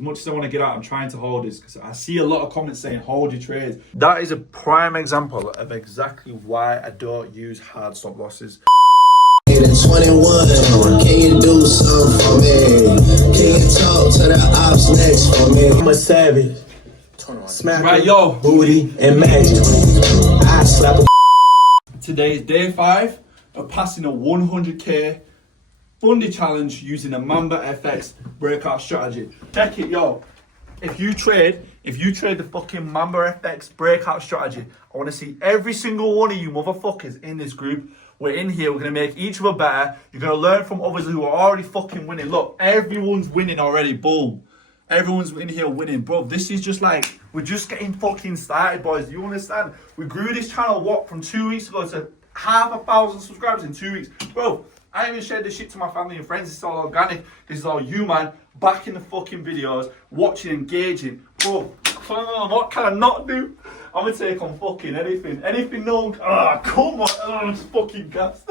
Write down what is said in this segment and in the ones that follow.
As much as I want to get out, I'm trying to hold this because I see a lot of comments saying hold your trades. That is a prime example of exactly why I don't use hard stop losses. 21, can you do something for me? Can you talk to the ops next for me? I'm a savage. Smack right, yo, booty and mash. I slap a. Today is day 5 of passing a 100k Fundy challenge using a MambaFX Breakout strategy. Check it, yo. If you trade the fucking MambaFX Breakout strategy, I want to see every single one of you motherfuckers in this group. We're in here, we're going to make each other better. You're going to learn from others who are already fucking winning. Look, everyone's winning already, boom. Everyone's in here winning, bro. This is just like, we're just getting fucking started, boys. Do you understand? We grew this channel, what, from 2 weeks ago to 500,000 subscribers in 2 weeks. Bro, I ain't even shared this shit to my family and friends. This is all organic. This is all you, man. Back in the fucking videos, watching, engaging. Bro, what can I not do? I'm gonna take on fucking anything. Anything known. Ah, come on. I'm just fucking gassed.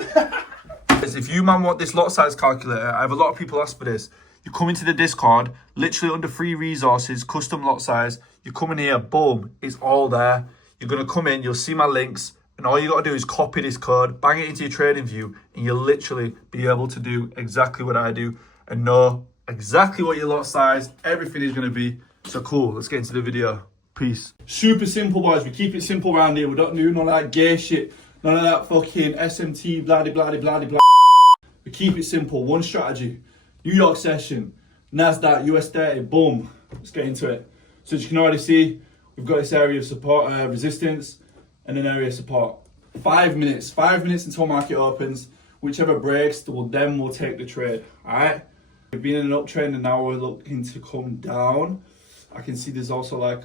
If you, man, want this lot size calculator, I have a lot of people ask for this. You come into the Discord, literally under free resources, custom lot size. You come in here, boom, it's all there. You're gonna come in, you'll see my links. And all you got to do is copy this code, bang it into your trading view, and you'll literally be able to do exactly what I do and know exactly what your lot size, everything is going to be. So cool, let's get into the video. Peace. Super simple, boys. We keep it simple around here. We don't do none of that gay shit, none of that fucking SMT, blah. We keep it simple. One strategy. New York session, NASDAQ, US30, boom. Let's get into it. So as you can already see, we've got this area of support, resistance, and an area of support. 5 minutes until market opens. Whichever breaks, then we'll take the trade. All right. We've been in an uptrend and now we're looking to come down. I can see there's also like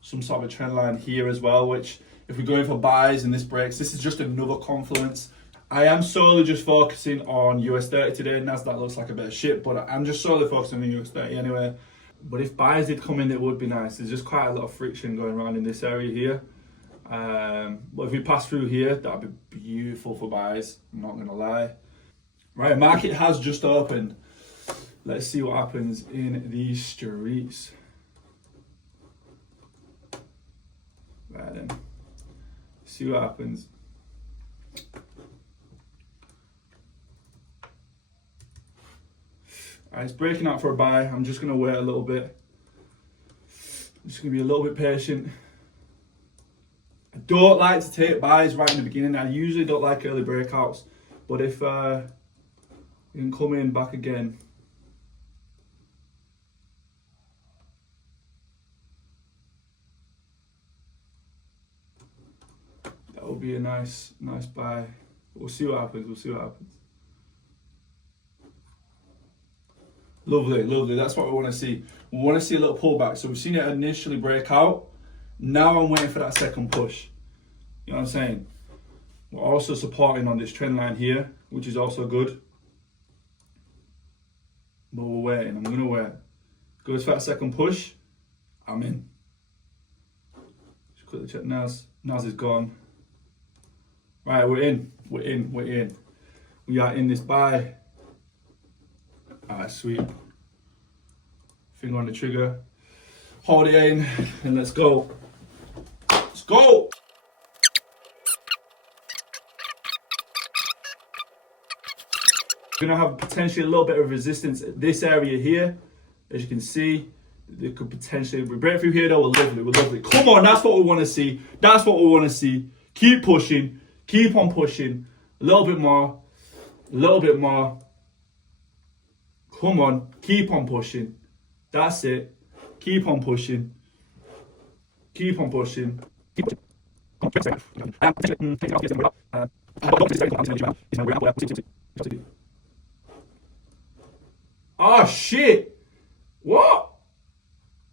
some sort of a trend line here as well, which if we go in for buys and this breaks, this is just another confluence. I am solely just focusing on US30 today. NASDAQ looks like a bit of shit, but I'm just solely focusing on US30 anyway. But if buys did come in, it would be nice. There's just quite a lot of friction going around in this area here. But if we pass through here, that'd be beautiful for buys. I'm not gonna lie. Right, market has just opened. Let's see what happens in these streets. Right then, see what happens. Alright, it's breaking out for a buy. I'm just gonna wait a little bit. I'm just gonna be a little bit patient. I don't like to take buys right in the beginning. I usually don't like early breakouts, but if you can come in back again. That would be a nice buy. We'll see what happens. Lovely. That's what we want to see. We want to see a little pullback. So we've seen it initially break out. Now I'm waiting for that second push. You know what I'm saying? We're also supporting on this trend line here, which is also good. But we're waiting. I'm going to wait. Goes for that second push. I'm in. Just quickly check Nas. Nas is gone. Right, we're in. We are in this buy. Alright, sweet. Finger on the trigger. Hold it in and let's go. Let's go! We're gonna have potentially a little bit of resistance at this area here. As you can see, there could potentially, if we break through here though, we're lovely. Come on, that's what we wanna see. Keep pushing, keep on pushing. A little bit more. Come on, keep on pushing. That's it. Keep on pushing. Oh shit! What?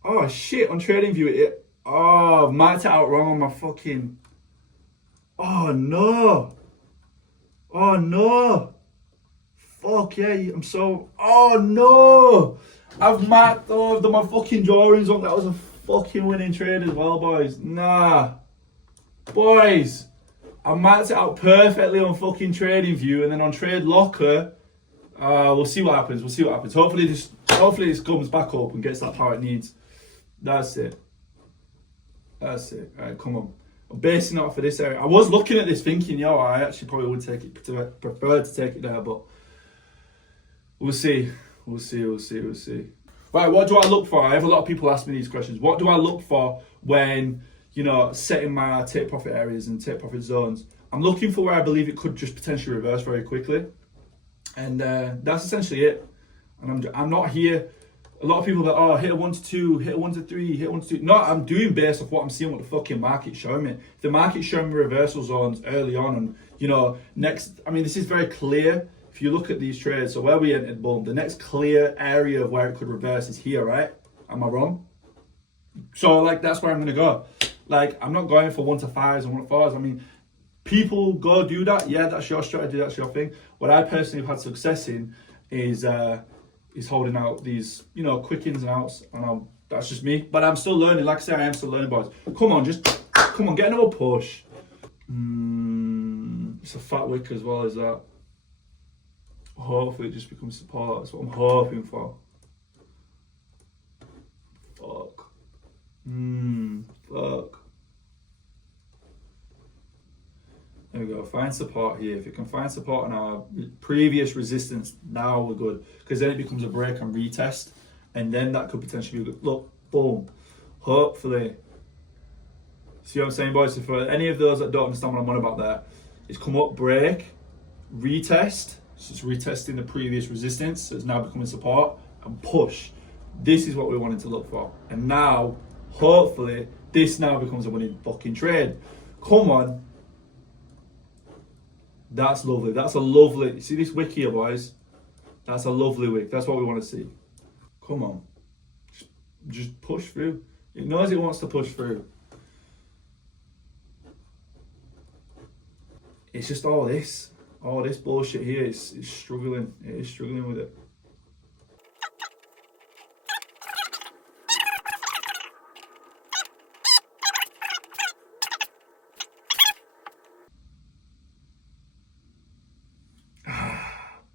Oh shit! On trading view, I've marked it out wrong on my fucking. Oh no! Fuck yeah! I'm so. Oh no! I've marked my fucking drawings on. That was a fucking winning trade as well, boys. Nah, boys. I marked it out perfectly on fucking trading view, and then on trade locker, We'll see what happens. We'll see what happens. Hopefully this comes back up and gets that power it needs. That's it. That's it. All right, come on. I'm basing it off of this area. I was looking at this thinking, yo, I actually probably would take it, prefer to take it there, but we'll see. We'll see. Right, what do I look for? I have a lot of people ask me these questions. What do I look for when, setting my take profit areas and take profit zones? I'm looking for where I believe it could just potentially reverse very quickly. And that's essentially it. And I'm not here. A lot of people that, hit a 1 to 2, hit a 1 to 3, hit a 1 to 2. No, I'm doing based off what I'm seeing, what the fucking market's showing me. If the market's showing me reversal zones early on, and this is very clear. If you look at these trades, so where we entered, boom, the next clear area of where it could reverse is here, right? Am I wrong? So that's where I'm gonna go. I'm not going for 1 to 5s and 1 to 4s. People go do that. Yeah, that's your strategy, that's your thing. What I personally have had success in is holding out these, quick ins and outs, and that's just me. But I'm still learning. Like I say, I am still learning, boys. Come on, get another push. It's a fat wick as well as that. Hopefully it just becomes support. That's what I'm hoping for. Fuck. Fuck. There we go, find support here. If it can find support on our previous resistance, now we're good. Because then it becomes a break and retest. And then that could potentially be good. Look, boom. Hopefully. See what I'm saying, boys? So for any of those that don't understand what I'm on about there, it's come up, break, retest. So it's retesting the previous resistance. So it's now becoming support and push. This is what we wanted to look for. And now, hopefully, this now becomes a winning fucking trade. Come on. That's lovely. That's a lovely. See this wick here, boys? That's a lovely wick. That's what we want to see. Come on. Just push through. It knows it wants to push through. It's just all this bullshit here. It's struggling. It is struggling with it.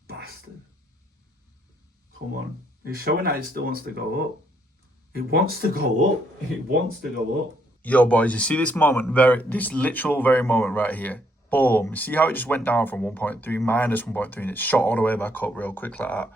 Bastard. Come on. It's showing that it still wants to go up. It wants to go up. It wants to go up. Yo, boys, you see this moment, this literal very moment right here. Boom. See how it just went down from 1.3 minus 1.3 and it shot all the way back up real quick like that.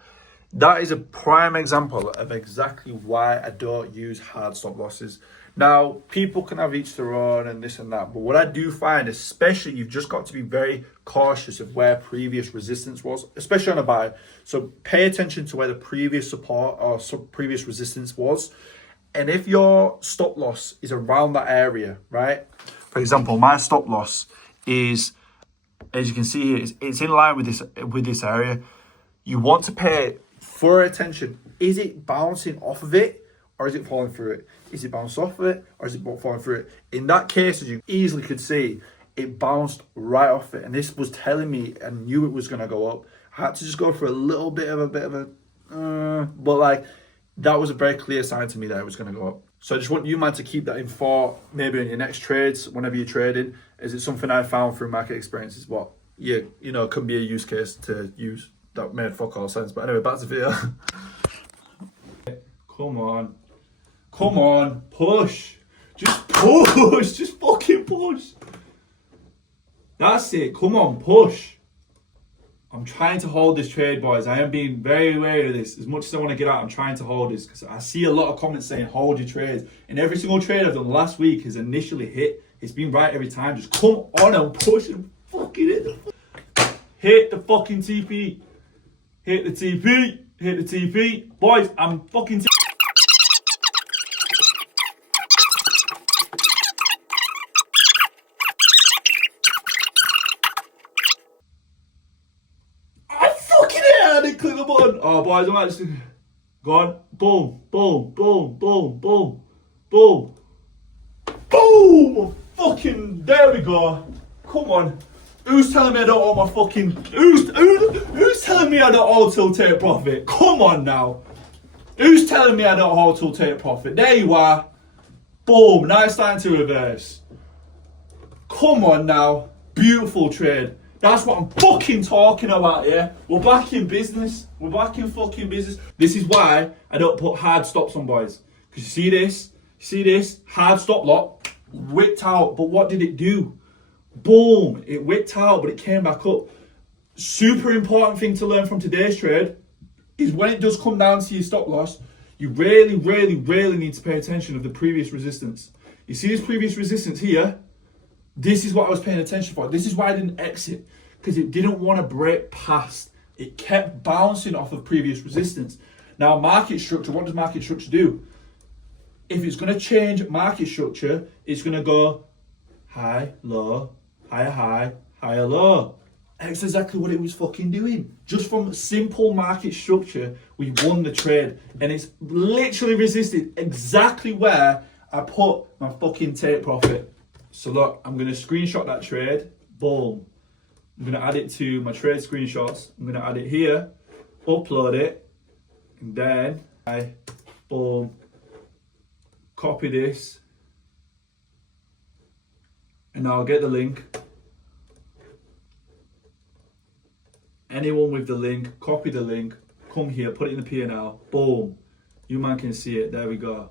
That is a prime example of exactly why I don't use hard stop losses. Now, people can have each their own and this and that, but what I do find, especially, you've just got to be very cautious of where previous resistance was, especially on a buy. So pay attention to where the previous support or previous resistance was. And if your stop loss is around that area, right? For example, my stop loss is, as you can see here, it's in line with this area. You want to pay full attention. Is it bouncing off of it or is it falling through it? Is it bounced off of it or is it falling through it? In that case, as you easily could see, it bounced right off it. And this was telling me, I knew it was going to go up. I had to just go for a little bit of a, but that was a very clear sign to me that it was going to go up. So I just want you, man, to keep that in thought, maybe in your next trades, whenever you're trading. Is it something I found through market experiences? What, could be a use case to use. That made fuck all sense. But anyway, back to the video. Come on, push. Just push, just fucking push. That's it, come on, push. I'm trying to hold this trade, boys. I am being very wary of this. As much as I want to get out, I'm trying to hold this because I see a lot of comments saying hold your trades. And every single trade I've done last week has initially hit. It's been right every time. Just come on and push and fucking hit the fucking TP. Hit the TP. Hit the TP. Boys, I'm fucking click the button. Oh, boys, I'm actually gone. Boom, boom, boom, boom, boom, boom, boom. Fucking, there we go. Come on. Who's telling me I don't owe my fucking? Who's telling me I don't auto take profit? Come on now. Who's telling me I don't auto take profit? There you are. Boom. Nice line to reverse. Come on now. Beautiful trade. That's what I'm fucking talking about, yeah? We're back in business. We're back in fucking business. This is why I don't put hard stops on, boys. Because you see this? You see this? Hard stop lock. Whipped out. But what did it do? Boom. It whipped out, but it came back up. Super important thing to learn from today's trade is when it does come down to your stop loss, you really need to pay attention of the previous resistance. You see this previous resistance here? This is what I was paying attention for. This is why I didn't exit, because it didn't want to break past. It kept bouncing off of previous resistance. Now, market structure, what does market structure do? If it's going to change market structure, it's going to go high, low, higher high, higher low. That's exactly what it was fucking doing. Just from simple market structure, we won the trade. And it's literally resisted exactly where I put my fucking take profit. So look, I'm going to screenshot that trade. Boom. I'm going to add it to my trade screenshots. I'm going to add it here, upload it, and then I, boom, copy this. And now I'll get the link. Anyone with the link, copy the link, come here, put it in the P&L, boom. You man can see it, there we go.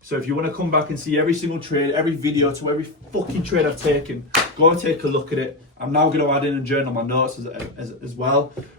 So if you want to come back and see every single trade, every video to every fucking trade I've taken, go and take a look at it. I'm now going to add in and journal my notes as well.